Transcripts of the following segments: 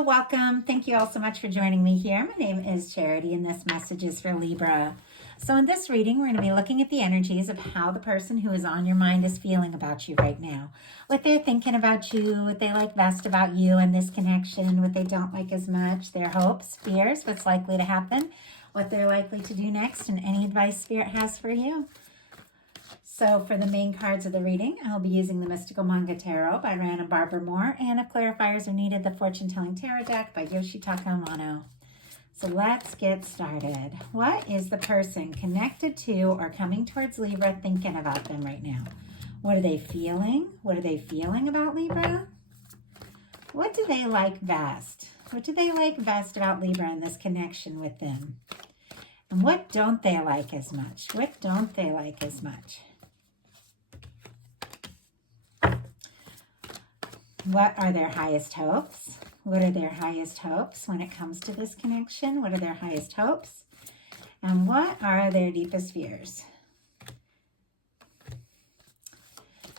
Hello, welcome. Thank you all so much for joining me here. My name is Charity and this message is for Libra. So in this reading, we're going to be looking at the energies of how the person who is on your mind is feeling about you right now. What they're thinking about you, what they like best about you and this connection, what they don't like as much, their hopes, fears, what's likely to happen, what they're likely to do next, and any advice Spirit has for you. So for the main cards of the reading, I'll be using the Mystical Manga Tarot by Ryan and Barbara Moore, and if clarifiers are needed, the Fortune Telling Tarot deck by Yoshitaka Amano. So let's get started. What is the person connected to or coming towards Libra thinking about them right now? What are they feeling? What are they feeling about Libra? What do they like best? What do they like best about Libra and this connection with them? And what don't they like as much? What don't they like as much? What are their highest hopes? What are their highest hopes when it comes to this connection? What are their highest hopes? And what are their deepest fears?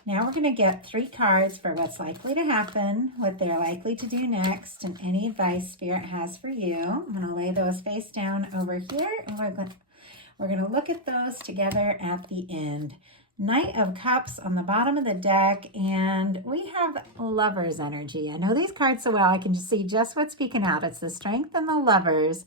Now we're going to get 3 cards for what's likely to happen, what they're likely to do next, and any advice Spirit has for you. I'm going to lay those face down over here, and we're going to look at those together at the end. Knight of Cups on the bottom of the deck, and we have Lovers energy. I know these cards so well, I can just see just what's speaking out. It's the Strength and the Lovers,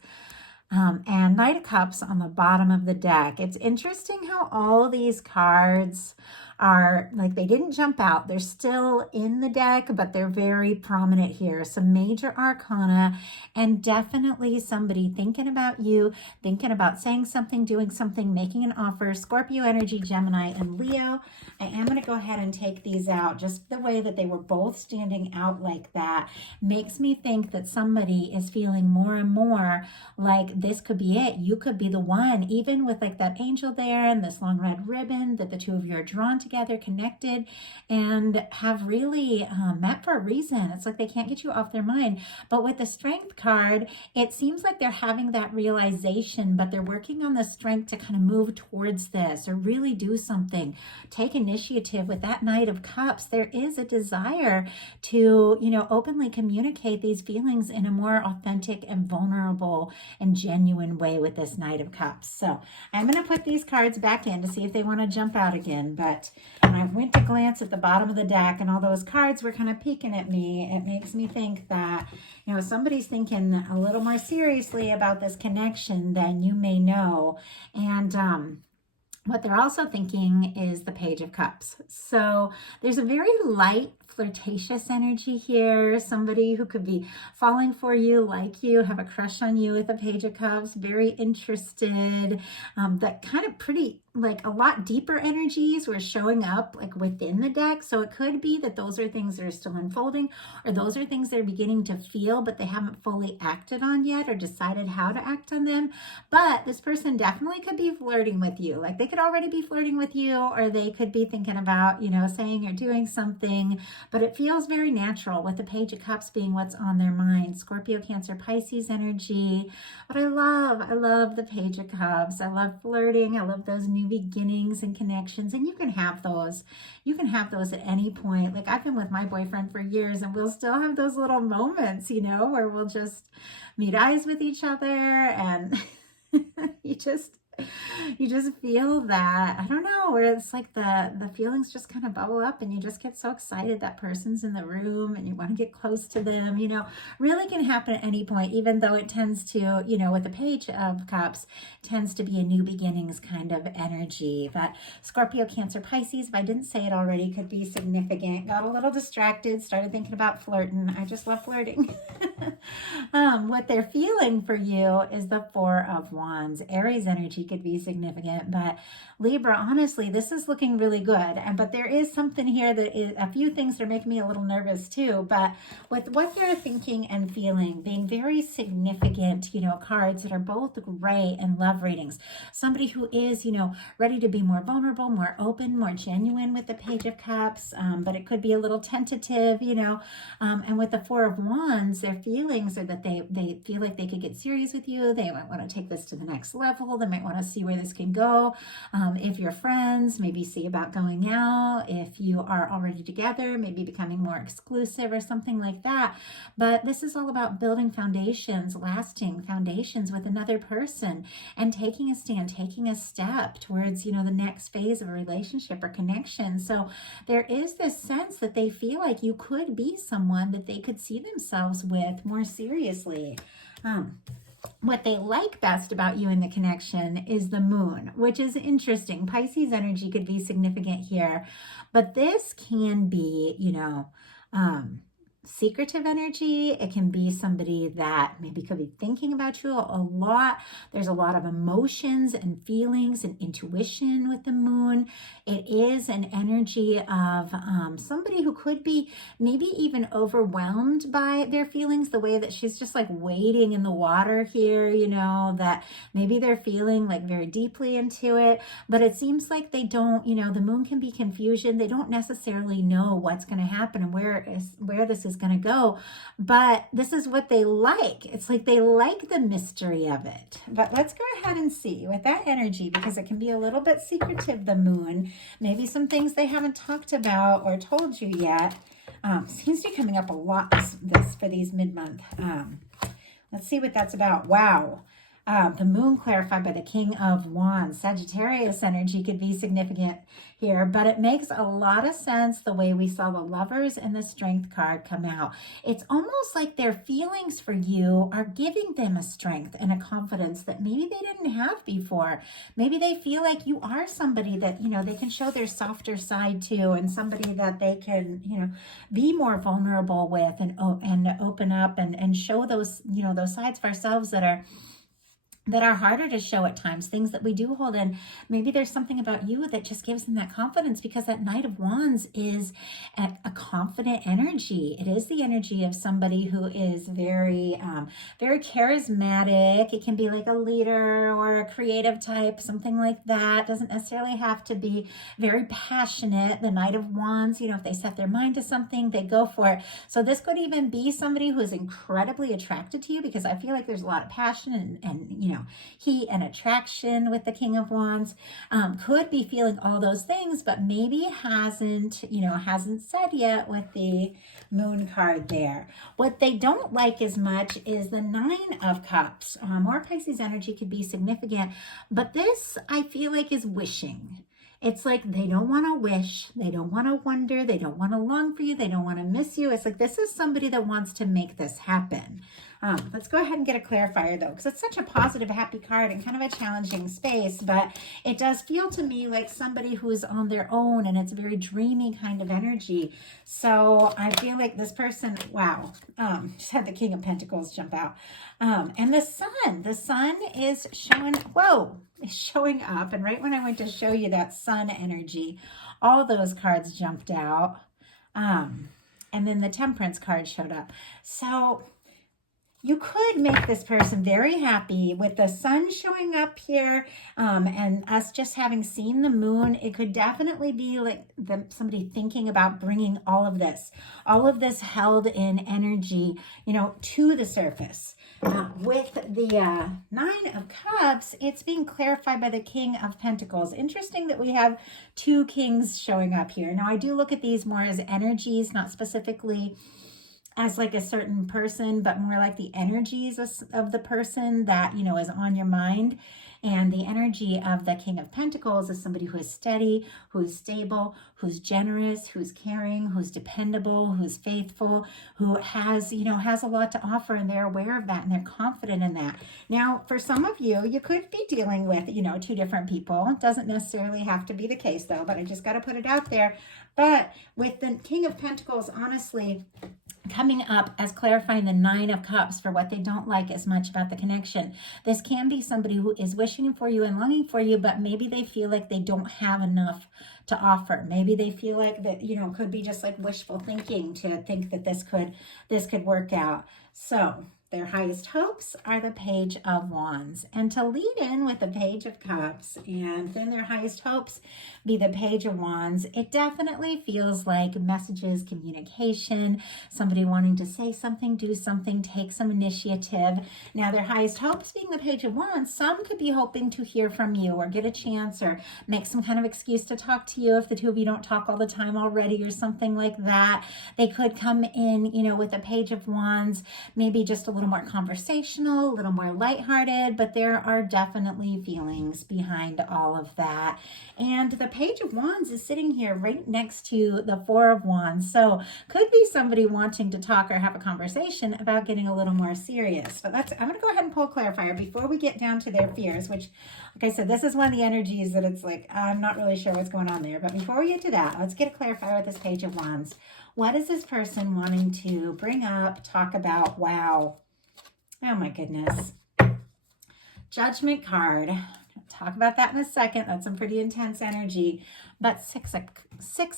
and Knight of Cups on the bottom of the deck. It's interesting how all these cards are, like, they didn't jump out. They're still in the deck, but they're very prominent here. Some major arcana, and definitely somebody thinking about you, thinking about saying something, doing something, making an offer. Scorpio energy, Gemini, and Leo. I am going to go ahead and take these out. Just the way that they were both standing out like that makes me think that somebody is feeling more and more like this could be it. You could be the one, even with like that angel there and this long red ribbon, that the two of you are drawn together, connected, and have really met for a reason. It's like they can't get you off their mind. But with the Strength card, it seems like they're having that realization, but they're working on the strength to kind of move towards this or really do something, take initiative. With that Knight of Cups, there is a desire to, openly communicate these feelings in a more authentic and vulnerable and genuine way with this Knight of Cups. So I'm going to put these cards back in to see if they want to jump out again. But when I went to glance at the bottom of the deck and all those cards were kind of peeking at me, it makes me think that, somebody's thinking a little more seriously about this connection than you may know. And what they're also thinking is the Page of Cups. So there's a very light, flirtatious energy here. Somebody who could be falling for you, like you, have a crush on you with the Page of Cups, very interested. That kind of pretty, like a lot deeper energies were showing up like within the deck. So it could be that those are things that are still unfolding, or those are things they're beginning to feel, but they haven't fully acted on yet or decided how to act on them. But this person definitely could be flirting with you. Like they could already be flirting with you, or they could be thinking about, saying or doing something, but it feels very natural with the Page of Cups being what's on their mind. Scorpio, Cancer, Pisces energy. But I love the Page of Cups. I love flirting. I love those new beginnings and connections, and you can have those. You can have those at any point. Like I've been with my boyfriend for years, and we'll still have those little moments, where we'll just meet eyes with each other, and you just feel that, I don't know, where it's like the feelings just kind of bubble up, and you just get so excited that person's in the room and you want to get close to them. Really can happen at any point, even though it tends to, with the Page of Cups, tends to be a new beginnings kind of energy. But Scorpio, Cancer, Pisces, if I didn't say it already, could be significant. Got a little distracted, started thinking about flirting. I just love flirting. What they're feeling for you is the Four of Wands. Aries energy could be significant, but Libra, honestly, this is looking really good. But there is something here that is, a few things that are making me a little nervous too. But with what they're thinking and feeling being very significant, cards that are both gray and love readings. Somebody who is, ready to be more vulnerable, more open, more genuine with the Page of Cups, but it could be a little tentative, and with the Four of Wands, they're feelings are that they feel like they could get serious with you. They might want to take this to the next level. They might want to see where this can go. If you're friends, maybe see about going out. If you are already together, maybe becoming more exclusive or something like that. But this is all about building foundations, lasting foundations with another person, and taking a stand, taking a step towards, the next phase of a relationship or connection. So there is this sense that they feel like you could be someone that they could see themselves with more seriously. What they like best about you in the connection is the moon, which is interesting. Pisces energy could be significant here, but this can be, secretive energy. It can be somebody that maybe could be thinking about you a lot. There's a lot of emotions and feelings and intuition with the moon. It is an energy of somebody who could be maybe even overwhelmed by their feelings, the way that she's just like wading in the water here, that maybe they're feeling like very deeply into it, but it seems like they don't, the moon can be confusion. They don't necessarily know what's going to happen and where this is going to go, but this is what they like. It's like they like the mystery of it. But let's go ahead and see with that energy, because it can be a little bit secretive, the moon. Maybe some things they haven't talked about or told you yet. Seems to be coming up a lot this for these mid-month. Let's see what that's about. Wow. The moon clarified by the King of Wands. Sagittarius energy could be significant here, but it makes a lot of sense the way we saw the Lovers and the Strength card come out. It's almost like their feelings for you are giving them a strength and a confidence that maybe they didn't have before. Maybe they feel like you are somebody that, they can show their softer side to, and somebody that they can, be more vulnerable with and open up and show those, those sides of ourselves that are harder to show at times, things that we do hold in. Maybe there's something about you that just gives them that confidence, because that Knight of Wands is a confident energy. It is the energy of somebody who is very, very charismatic. It can be like a leader or a creative type, something like that. Doesn't necessarily have to be very passionate. The Knight of Wands, if they set their mind to something, they go for it. So this could even be somebody who is incredibly attracted to you, because I feel like there's a lot of passion and heat and attraction with the King of Wands. Could be feeling all those things, but maybe hasn't said yet with the Moon card there. What they don't like as much is the Nine of Cups. More Pisces energy could be significant, but this I feel like is wishing. It's like they don't want to wish, they don't want to wonder, they don't want to long for you, they don't want to miss you. It's like this is somebody that wants to make this happen. Let's go ahead and get a clarifier though, because it's such a positive, happy card and kind of a challenging space, but it does feel to me like somebody who is on their own, and it's a very dreamy kind of energy. So I feel like this person, wow, just had the King of Pentacles jump out. And the sun is showing up. And right when I went to show you that sun energy, all those cards jumped out. And then the Temperance card showed up. So you could make this person very happy with the sun showing up here, and us just having seen the moon. It could definitely be like somebody thinking about bringing all of this held in energy, to the surface. With the Nine of Cups, it's being clarified by the King of Pentacles. Interesting that we have two kings showing up here. Now, I do look at these more as energies, not specifically as like a certain person, but more like the energies of the person that, is on your mind. And the energy of the King of Pentacles is somebody who is steady, who's stable, who's generous, who's caring, who's dependable, who's faithful, who has a lot to offer, and they're aware of that and they're confident in that. Now, for some of you, you could be dealing with, two different people. It doesn't necessarily have to be the case though, but I just got to put it out there. But with the King of Pentacles, honestly, coming up as clarifying the Nine of Cups for what they don't like as much about the connection. This can be somebody who is wishing for you and longing for you, but maybe they feel like they don't have enough to offer. Maybe they feel like that, could be just like wishful thinking to think that this could work out. So Their highest hopes are the Page of Wands. And to lead in with the Page of Cups and then their highest hopes be the Page of Wands, it definitely feels like messages, communication, somebody wanting to say something, do something, take some initiative. Now, their highest hopes being the Page of Wands, some could be hoping to hear from you or get a chance or make some kind of excuse to talk to you if the two of you don't talk all the time already or something like that. They could come in, with the Page of Wands, maybe just a little more conversational, a little more lighthearted, but there are definitely feelings behind all of that. And the Page of Wands is sitting here right next to the Four of Wands. So could be somebody wanting to talk or have a conversation about getting a little more serious. But I'm going to go ahead and pull clarifier before we get down to their fears, which, like I said, this is one of the energies that it's like, I'm not really sure what's going on there. But before we get to that, let's get a clarifier with this Page of Wands. What is this person wanting to bring up, talk about? Wow. Oh my goodness. Judgment card. I'll talk about that in a second. That's some pretty intense energy. But six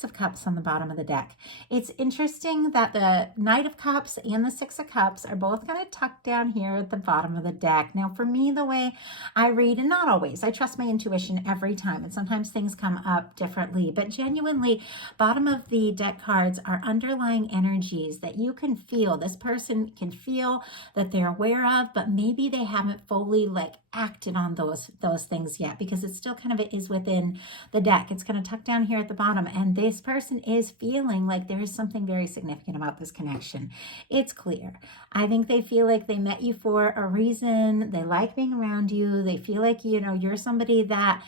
of Cups on the bottom of the deck. It's interesting that the Knight of Cups and the Six of Cups are both kind of tucked down here at the bottom of the deck. Now, for me, the way I read, and not always, I trust my intuition every time, and sometimes things come up differently, but genuinely, bottom of the deck cards are underlying energies that you can feel. This person can feel that they're aware of, but maybe they haven't fully acted on those things yet, because it still kind of is within the deck. It's kind of tucked down here at the bottom, and this person is feeling like there is something very significant about this connection. It's clear. I think they feel like they met you for a reason. They like being around you. They feel like, you're somebody that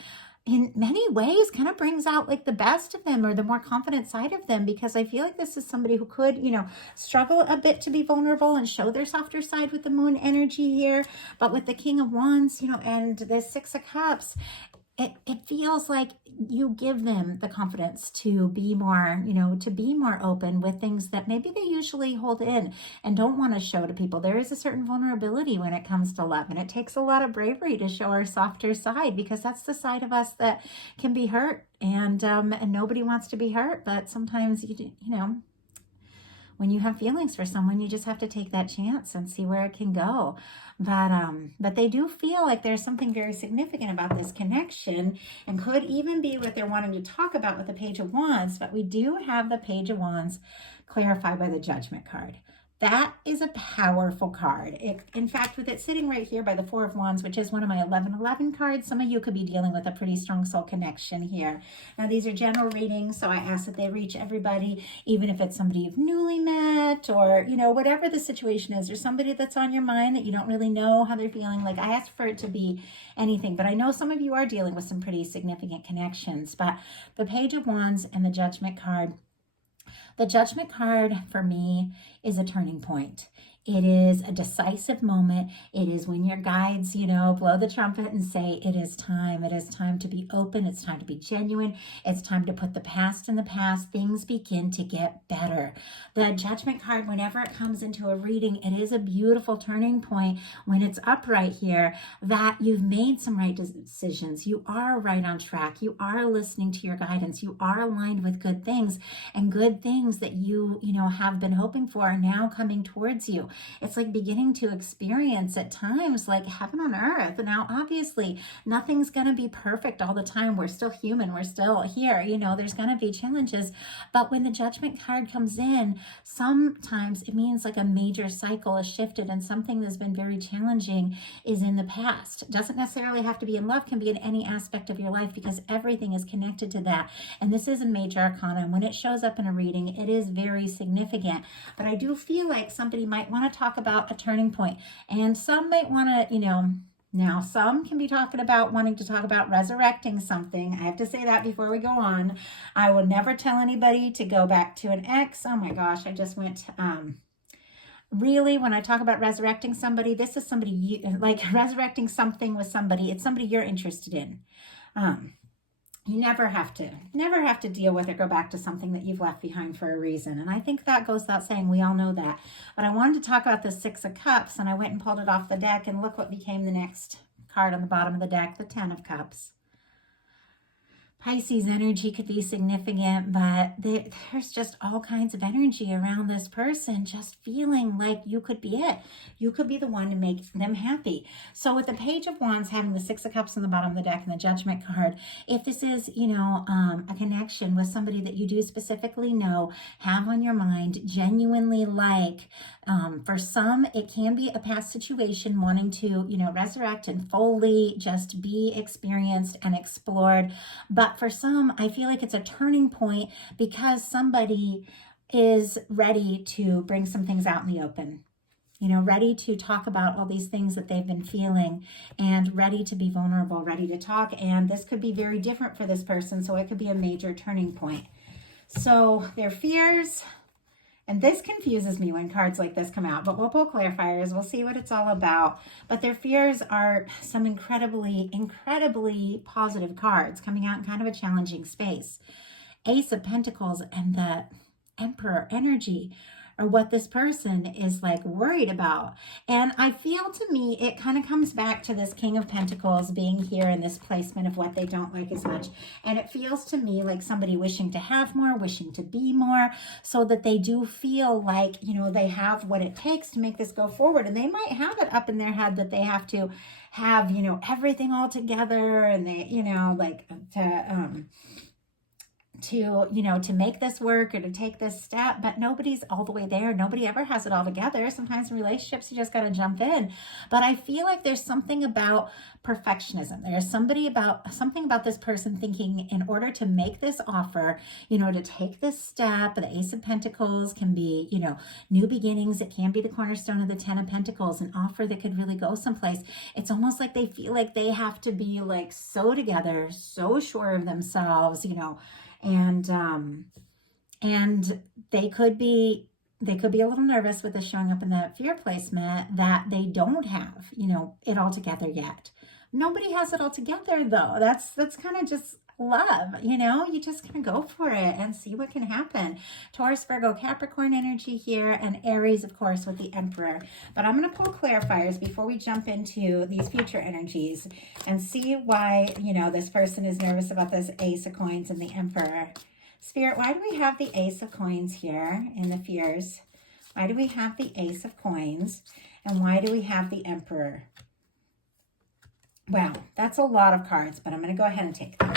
in many ways kind of brings out the best of them or the more confident side of them, because I feel like this is somebody who could, struggle a bit to be vulnerable and show their softer side with the moon energy here. But with the King of Wands, and the Six of Cups, it feels like you give them the confidence to be more, to be more open with things that maybe they usually hold in and don't want to show to people. There is a certain vulnerability when it comes to love, and it takes a lot of bravery to show our softer side, because that's the side of us that can be hurt, and nobody wants to be hurt, but sometimes when you have feelings for someone, you just have to take that chance and see where it can go. But they do feel like there's something very significant about this connection, and could even be what they're wanting to talk about with the Page of Wands. But we do have the Page of Wands clarified by the Judgment card. That is a powerful card. In fact, with it sitting right here by the Four of Wands, which is one of my 1111 cards, some of you could be dealing with a pretty strong soul connection here. Now, these are general readings, so I ask that they reach everybody, even if it's somebody you've newly met, or, whatever the situation is, or somebody that's on your mind that you don't really know how they're feeling. I ask for it to be anything, but I know some of you are dealing with some pretty significant connections. But the Page of Wands and the Judgment card, the Judgment card for me is a turning point. It is a decisive moment. It is when your guides, blow the trumpet and say, it is time. It is time to be open. It's time to be genuine. It's time to put the past in the past. Things begin to get better. The Judgment card, whenever it comes into a reading, it is a beautiful turning point when it's upright here, that you've made some right decisions. You are right on track. You are listening to your guidance. You are aligned with good things, and good things that you have been hoping for are now coming towards you. It's like beginning to experience at times like heaven on earth. Now, obviously, nothing's going to be perfect all the time. We're still human. We're still here. There's going to be challenges. But when the Judgment card comes in, sometimes it means like a major cycle is shifted, and something that's been very challenging is in the past. It doesn't necessarily have to be in love, can be in any aspect of your life, because everything is connected to that. And this is a major arcana. And when it shows up in a reading, it is very significant. But I do feel like somebody might want to talk about a turning point, and some might want to, now some can be wanting to talk about resurrecting something. I have to say that before we go on. I will never tell anybody to go back to an ex. Oh my gosh, I just went, really, when I talk about resurrecting somebody, this is somebody resurrecting something with somebody. It's somebody you're interested in. You never have to deal with or go back to something that you've left behind for a reason. And I think that goes without saying. We all know that. But I wanted to talk about the Six of Cups, and I went and pulled it off the deck, and look what became the next card on the bottom of the deck, the Ten of Cups. Pisces energy could be significant, but there's just all kinds of energy around this person just feeling like you could be it. You could be the one to make them happy. So with the Page of Wands having the Six of Cups on the bottom of the deck and the Judgment card, if this is, a connection with somebody that you do specifically know, have on your mind, genuinely like, for some, it can be a past situation wanting to, resurrect and fully just be experienced and explored. But for some, I feel like it's a turning point because somebody is ready to bring some things out in the open. Ready to talk about all these things that they've been feeling and ready to be vulnerable, ready to talk. And this could be very different for this person. So it could be a major turning point. So their fears, and this confuses me when cards like this come out, but we'll pull clarifiers. We'll see what it's all about. But their fears are some incredibly, incredibly positive cards coming out in kind of a challenging space. Ace of Pentacles and the Emperor energy or what this person is like worried about. And I feel, to me, it kind of comes back to this King of Pentacles being here in this placement of what they don't like as much. And it feels to me like somebody wishing to have more, wishing to be more, so that they do feel like, they have what it takes to make this go forward. And they might have it up in their head that they have to have, everything all together, and they, to make this work or to take this step, but nobody's all the way there. Nobody ever has it all together. Sometimes in relationships, you just got to jump in. But I feel like there's something about perfectionism. There's something about this person thinking in order to make this offer, to take this step. The Ace of Pentacles can be, new beginnings. It can be the cornerstone of the Ten of Pentacles, an offer that could really go someplace. It's almost like they feel like they have to be like so together, so sure of themselves, and they could be a little nervous with this showing up in that fear placement that they don't have, it all together yet. Nobody has it all together though. That's kind of just love, you just kind of go for it and see what can happen. Taurus, Virgo, Capricorn energy here, and Aries, of course, with the Emperor. But I'm going to pull clarifiers before we jump into these future energies and see why, this person is nervous about this Ace of Coins and the Emperor. Spirit, why do we have the Ace of Coins here in the fears? Why do we have the Ace of Coins? And why do we have the Emperor? Wow, that's a lot of cards, but I'm going to go ahead and take them.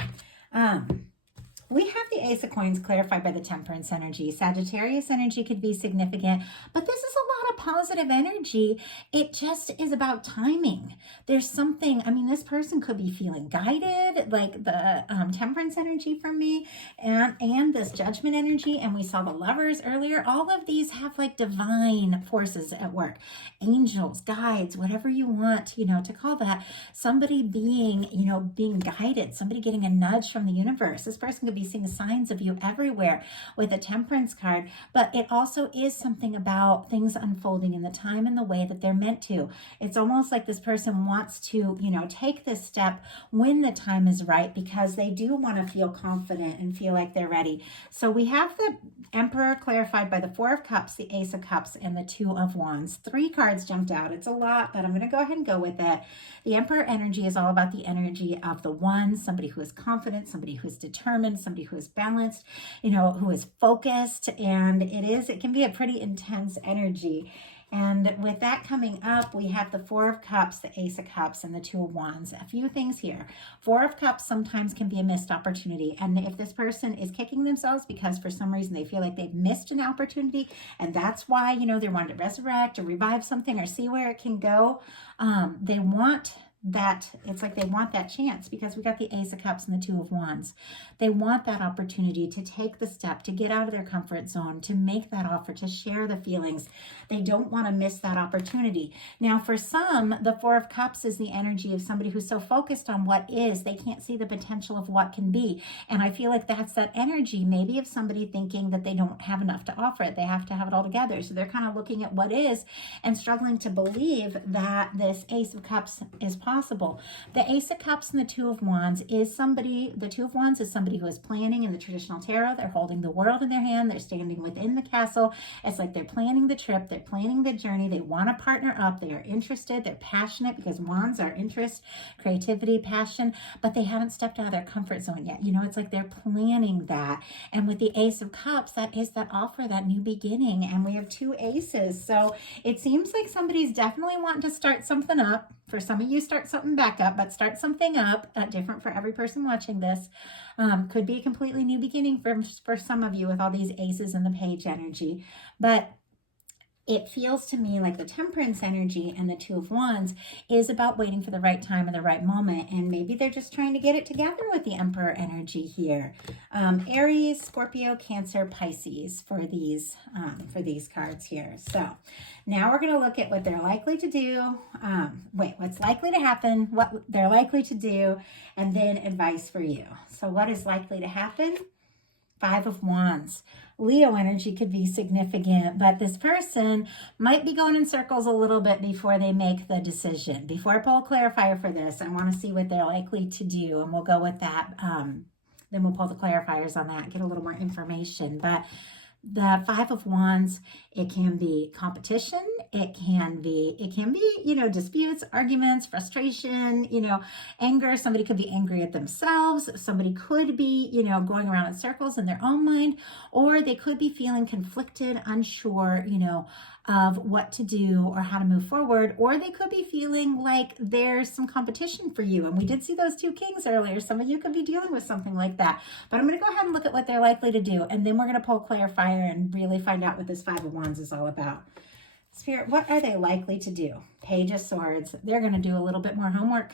We have the Ace of Coins clarified by the Temperance energy. Sagittarius energy could be significant, but this is a lot of positive energy. It just is about timing. There's something, this person could be feeling guided, like the Temperance energy for me, and this Judgment energy, and we saw the Lovers earlier. All of these have like divine forces at work. Angels, guides, whatever you want, to call that. Somebody being, being guided, somebody getting a nudge from the universe. This person could be seeing signs of you everywhere with a Temperance card, but it also is something about things unfolding in the time and the way that they're meant to. It's almost like this person wants to, take this step when the time is right, because they do want to feel confident and feel like they're ready. So we have the Emperor clarified by the Four of Cups, the Ace of Cups, and the Two of Wands. 3 cards jumped out. It's a lot, but I'm going to go ahead and go with it. The Emperor energy is all about the energy of the one, somebody who is confident, somebody who is determined, somebody who is balanced, who is focused, and it can be a pretty intense energy. And with that coming up, we have the Four of Cups, the Ace of Cups, and the Two of Wands. A few things here. Four of Cups sometimes can be a missed opportunity. And if this person is kicking themselves because for some reason they feel like they've missed an opportunity, and that's why, they want to resurrect or revive something or see where it can go, they want that, it's like they want that chance, because we got the Ace of Cups and the Two of Wands. They want that opportunity to take the step, to get out of their comfort zone, to make that offer, to share the feelings. They don't want to miss that opportunity. Now, for some, the Four of Cups is the energy of somebody who's so focused on what is, they can't see the potential of what can be. And I feel like that's that energy, maybe of somebody thinking that they don't have enough to offer it. They have to have it all together. So they're kind of looking at what is and struggling to believe that this Ace of Cups is possible. possible. The Ace of Cups and the Two of Wands is somebody, the Two of Wands is somebody who is planning in the traditional tarot. They're holding the world in their hand. They're standing within the castle. It's like they're planning the trip. They're planning the journey. They want to partner up. They are interested. They're passionate, because wands are interest, creativity, passion, but they haven't stepped out of their comfort zone yet. You know, it's like they're planning that. And with the Ace of Cups, that is that offer, that new beginning. And we have two aces. So it seems like somebody's definitely wanting to start something up. For some of you, start something back up, but start something up, different for every person watching this. Could be a completely new beginning for some of you with all these aces and the page energy. But it feels to me like the Temperance energy and the Two of Wands is about waiting for the right time and the right moment. And maybe they're just trying to get it together with the Emperor energy here. Aries, Scorpio, Cancer, Pisces for these cards here. So now we're going to look at what they're likely to do. What's likely to happen, what they're likely to do, and then advice for you. So what is likely to happen? Five of Wands. Leo energy could be significant, but this person might be going in circles a little bit before they make the decision. Before I pull a clarifier for this, I want to see what they're likely to do, and we'll go with that. Then we'll pull the clarifiers on that, get a little more information. But the Five of Wands, it can be competition. It can be, you know, disputes, arguments, frustration, you know, anger. Somebody could be angry at themselves. Somebody could be, you know, going around in circles in their own mind, or they could be feeling conflicted, unsure, you know, of what to do or how to move forward, or they could be feeling like there's some competition for you. And we did see those two kings earlier. Some of you could be dealing with something like that. But I'm going to go ahead and look at what they're likely to do, and then we're going to pull clarifier and really find out what this Five of Wands is all about. Spirit, what are they likely to do? Page of Swords. They're going to do a little bit more homework.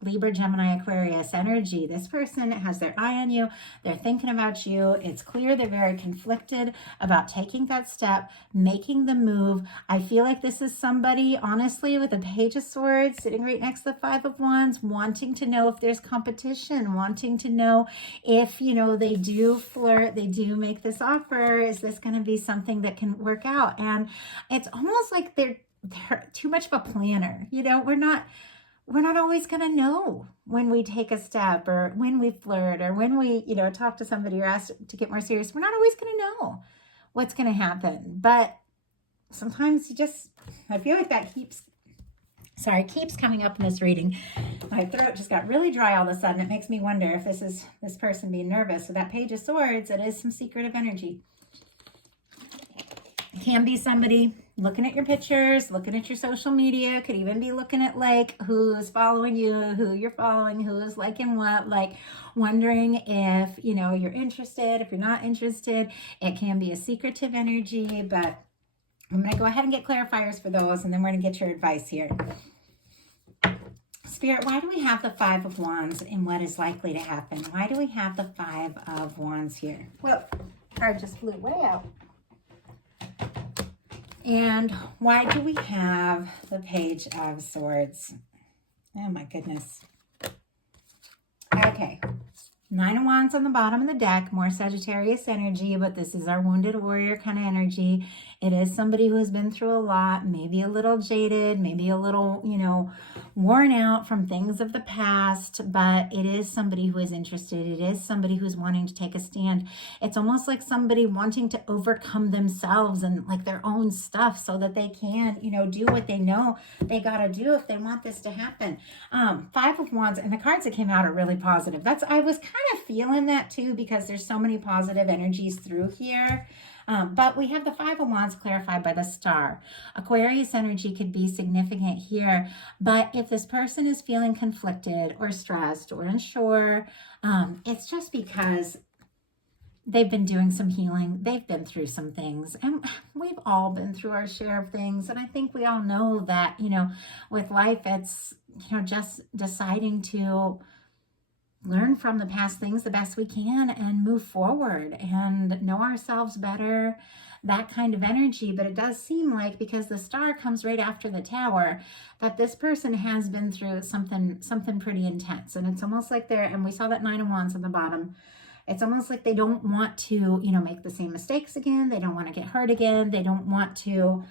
Libra, Gemini, Aquarius energy. This person has their eye on you. They're thinking about you. It's clear they're very conflicted about taking that step, making the move. I feel like this is somebody, honestly, with a Page of Swords sitting right next to the Five of Wands, wanting to know if there's competition, wanting to know if, you know, they do flirt, they do make this offer. Is this going to be something that can work out? And it's almost like they're too much of a planner. You know, we're not always going to know when we take a step, or when we flirt, or when we, you know, talk to somebody or ask to get more serious. We're not always going to know what's going to happen. But sometimes I feel like that keeps coming up in this reading. My throat just got really dry all of a sudden. It makes me wonder if this is this person being nervous. So that Page of Swords, it is some secretive energy. It can be somebody looking at your pictures, looking at your social media, could even be looking at like who's following you, who you're following, who's liking what, like wondering if, you know, you're interested, if you're not interested. It can be a secretive energy, but I'm going to go ahead and get clarifiers for those, and then we're going to get your advice here. Spirit, why do we have the Five of Wands and what is likely to happen? Why do we have the Five of Wands here? Well, card just flew way out. And why do we have the Page of Swords? Oh my goodness. Okay. Nine of Wands on the bottom of the deck, more Sagittarius energy, but this is our wounded warrior kind of energy. It is somebody who has been through a lot, maybe a little jaded, maybe a little, you know, worn out from things of the past, but it is somebody who is interested. It is somebody who's wanting to take a stand. It's almost like somebody wanting to overcome themselves and like their own stuff so that they can, you know, do what they know they got to do if they want this to happen. Five of Wands, and the cards that came out are really positive. I was kind of feeling that too, because there's so many positive energies through here. But we have the Five of Wands clarified by the Star. Aquarius energy could be significant here, but if this person is feeling conflicted or stressed or unsure, it's just because they've been doing some healing. They've been through some things, and we've all been through our share of things. And I think we all know that, you know, with life, it's, you know, just deciding to learn from the past things the best we can and move forward and know ourselves better, that kind of energy. But it does seem like, because the Star comes right after the Tower, that this person has been through something pretty intense. And it's almost like and we saw that Nine of Wands on the bottom. It's almost like they don't want to, you know, make the same mistakes again. They don't want to get hurt again. They don't want to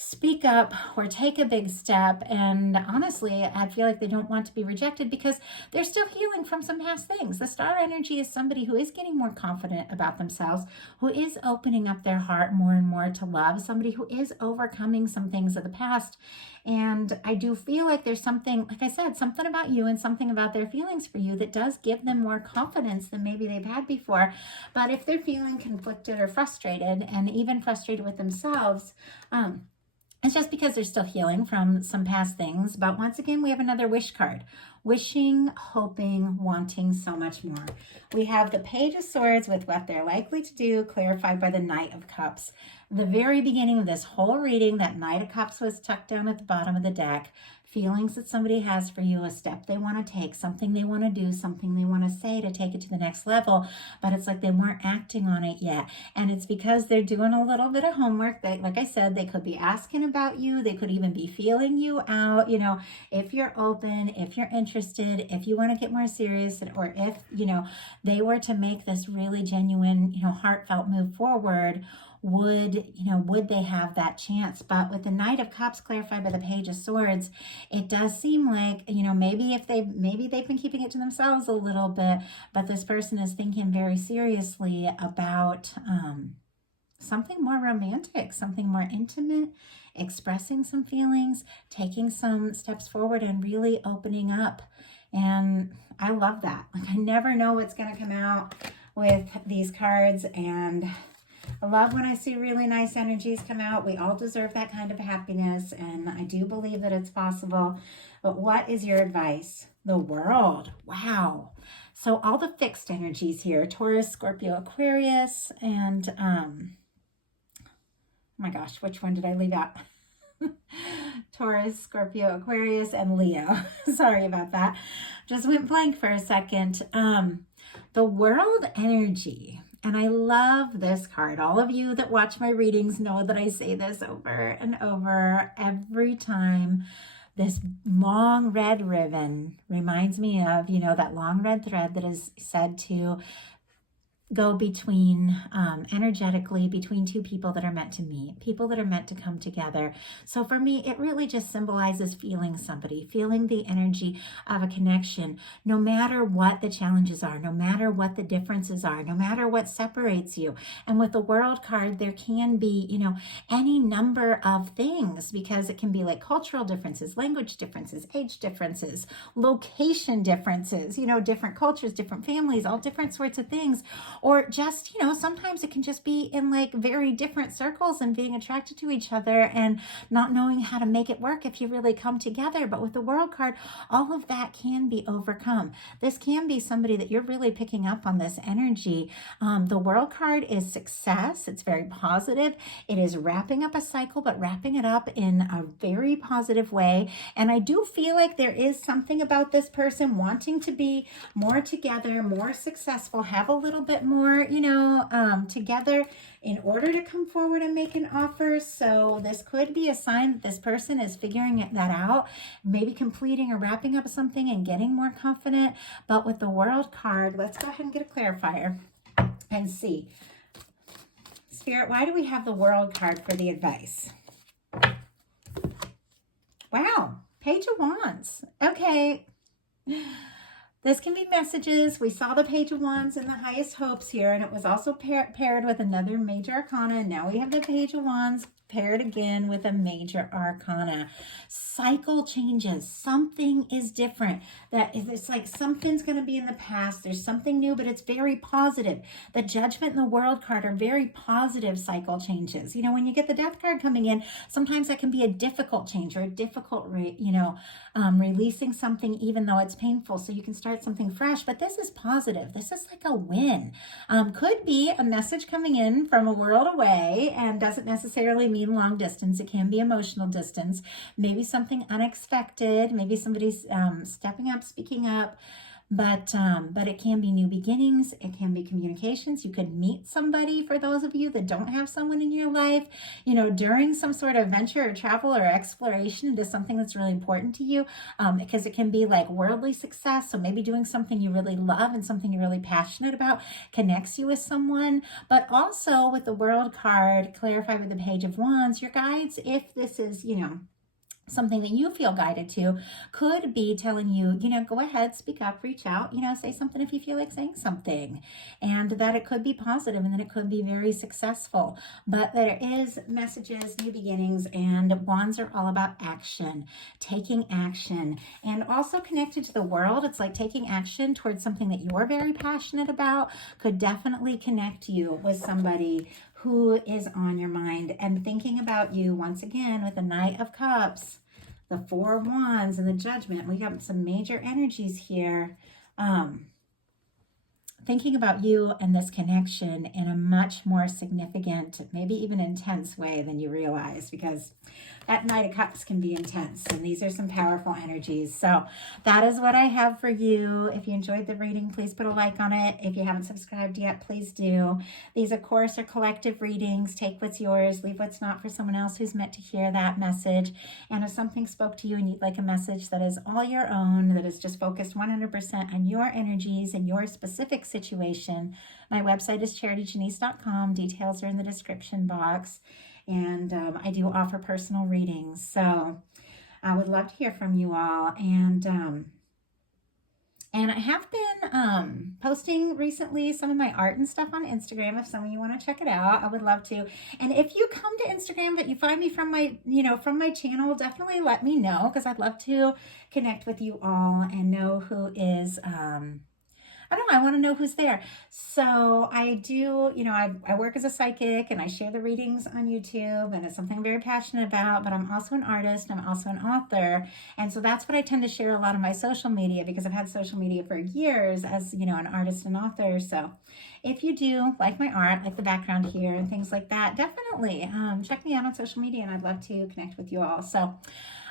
speak up or take a big step. And honestly, I feel like they don't want to be rejected because they're still healing from some past things. The star energy is somebody who is getting more confident about themselves, who is opening up their heart more and more to love, somebody who is overcoming some things of the past. And I do feel like there's something, like I said, something about you and something about their feelings for you that does give them more confidence than maybe they've had before. But if they're feeling conflicted or frustrated, and even frustrated with themselves, it's just because they're still healing from some past things. But once again, we have another wish card. Wishing, hoping, wanting so much more. We have the Page of Swords with what they're likely to do, clarified by the Knight of Cups. The very beginning of this whole reading, that Knight of Cups was tucked down at the bottom of the deck. Feelings that somebody has for you, a step they want to take, something they want to do, something they want to say to take it to the next level, but it's like they weren't acting on it yet. And it's because they're doing a little bit of homework. They, like I said, they could be asking about you. They could even be feeling you out. You know, if you're open, if you're interested, if you want to get more serious, or if, you know, they were to make this really genuine, you know, heartfelt move forward, would they have that chance? But with the Knight of Cups clarified by the Page of Swords, it does seem like, you know, maybe they've been keeping it to themselves a little bit, but this person is thinking very seriously about something more romantic, something more intimate, expressing some feelings, taking some steps forward and really opening up. And I love that. Like, I never know what's going to come out with these cards, and I love when I see really nice energies come out. We all deserve that kind of happiness, and I do believe that it's possible. But what is your advice? The World. Wow. So all the fixed energies here, Taurus, Scorpio, Aquarius, and oh my gosh, which one did I leave out? Taurus, Scorpio, Aquarius, and Leo. Sorry about that. Just went blank for a second. The World energy. And I love this card. All of you that watch my readings know that I say this over and over every time. This long red ribbon reminds me of, you know, that long red thread that is said to go between, energetically, between two people that are meant to meet, people that are meant to come together. So for me, it really just symbolizes feeling somebody, feeling the energy of a connection, no matter what the challenges are, no matter what the differences are, no matter what separates you. And with the World card, there can be, you know, any number of things, because it can be like cultural differences, language differences, age differences, location differences, you know, different cultures, different families, all different sorts of things. Or just, you know, sometimes it can just be in like very different circles and being attracted to each other and not knowing how to make it work if you really come together. But with the World card, all of that can be overcome. This can be somebody that you're really picking up on this energy. The World card is success. It's very positive. It is wrapping up a cycle, but wrapping it up in a very positive way. And I do feel like there is something about this person wanting to be more together, more successful, have a little bit more, you know, together in order to come forward and make an offer. So this could be a sign that this person is figuring that out, maybe completing or wrapping up something and getting more confident. But with the World card, let's go ahead and get a clarifier and see. Spirit, why do we have the World card for the advice? Wow, Page of Wands. Okay. This can be messages. We saw the Page of Wands in the highest hopes here, and it was also paired with another major arcana. Now we have the Page of Wands paired again with a major arcana. Cycle changes. Something is different. It's like something's going to be in the past. There's something new, but it's very positive. The Judgment and the World card are very positive cycle changes. You know, when you get the Death card coming in, sometimes that can be a difficult change or a difficult, releasing something even though it's painful, so you can start something fresh. But this is positive. This is like a win. Could be a message coming in from a world away, and doesn't necessarily mean long distance. It can be emotional distance, maybe something unexpected, maybe somebody's stepping up, speaking up. But it can be new beginnings. It can be communications. You could meet somebody, for those of you that don't have someone in your life, you know, during some sort of venture or travel or exploration into something that's really important to you, because it can be like worldly success. So maybe doing something you really love and something you're really passionate about connects you with someone. But also with the World card, clarified with the Page of Wands, your guides, if this is, you know, something that you feel guided to, could be telling you, you know, go ahead, speak up, reach out, you know, say something if you feel like saying something, and that it could be positive and that it could be very successful. But there is messages, new beginnings, and wands are all about action, taking action, and also connected to the world. It's like taking action towards something that you're very passionate about could definitely connect you with somebody who is on your mind and thinking about you. Once again, with the Knight of Cups, the Four of Wands, and the Judgment, we got some major energies here. Thinking about you and this connection in a much more significant, maybe even intense way than you realize, because that Knight of Cups can be intense, and these are some powerful energies. So that is what I have for you. If you enjoyed the reading, please put a like on it. If you haven't subscribed yet, please do. These, of course, are collective readings. Take what's yours, leave what's not for someone else who's meant to hear that message. And if something spoke to you and you'd like a message that is all your own, that is just focused 100% on your energies and your specific situation, my website is charityjanice.com. Details are in the description box. And I do offer personal readings. So I would love to hear from you all. And I have been posting recently some of my art and stuff on Instagram. If some of you want to check it out, I would love to. And if you come to Instagram but you find me from my, you know, from my channel, definitely let me know, because I'd love to connect with you all and know who is I don't know, I want to know who's there. So I do, you know, I work as a psychic and I share the readings on YouTube, and it's something I'm very passionate about, but I'm also an artist, I'm also an author. And so that's what I tend to share a lot of my social media, because I've had social media for years as, you know, an artist and author. So if you do like my art, like the background here and things like that, definitely check me out on social media, and I'd love to connect with you all. So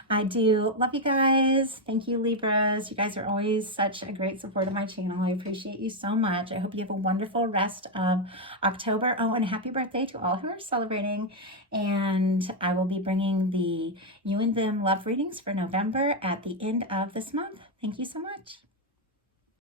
I do love you guys. Thank you, Libras. You guys are always such a great support of my channel. I appreciate you so much. I hope you have a wonderful rest of October. Oh, and happy birthday to all who are celebrating. And I will be bringing the You and Them love readings for November at the end of this month. Thank you so much.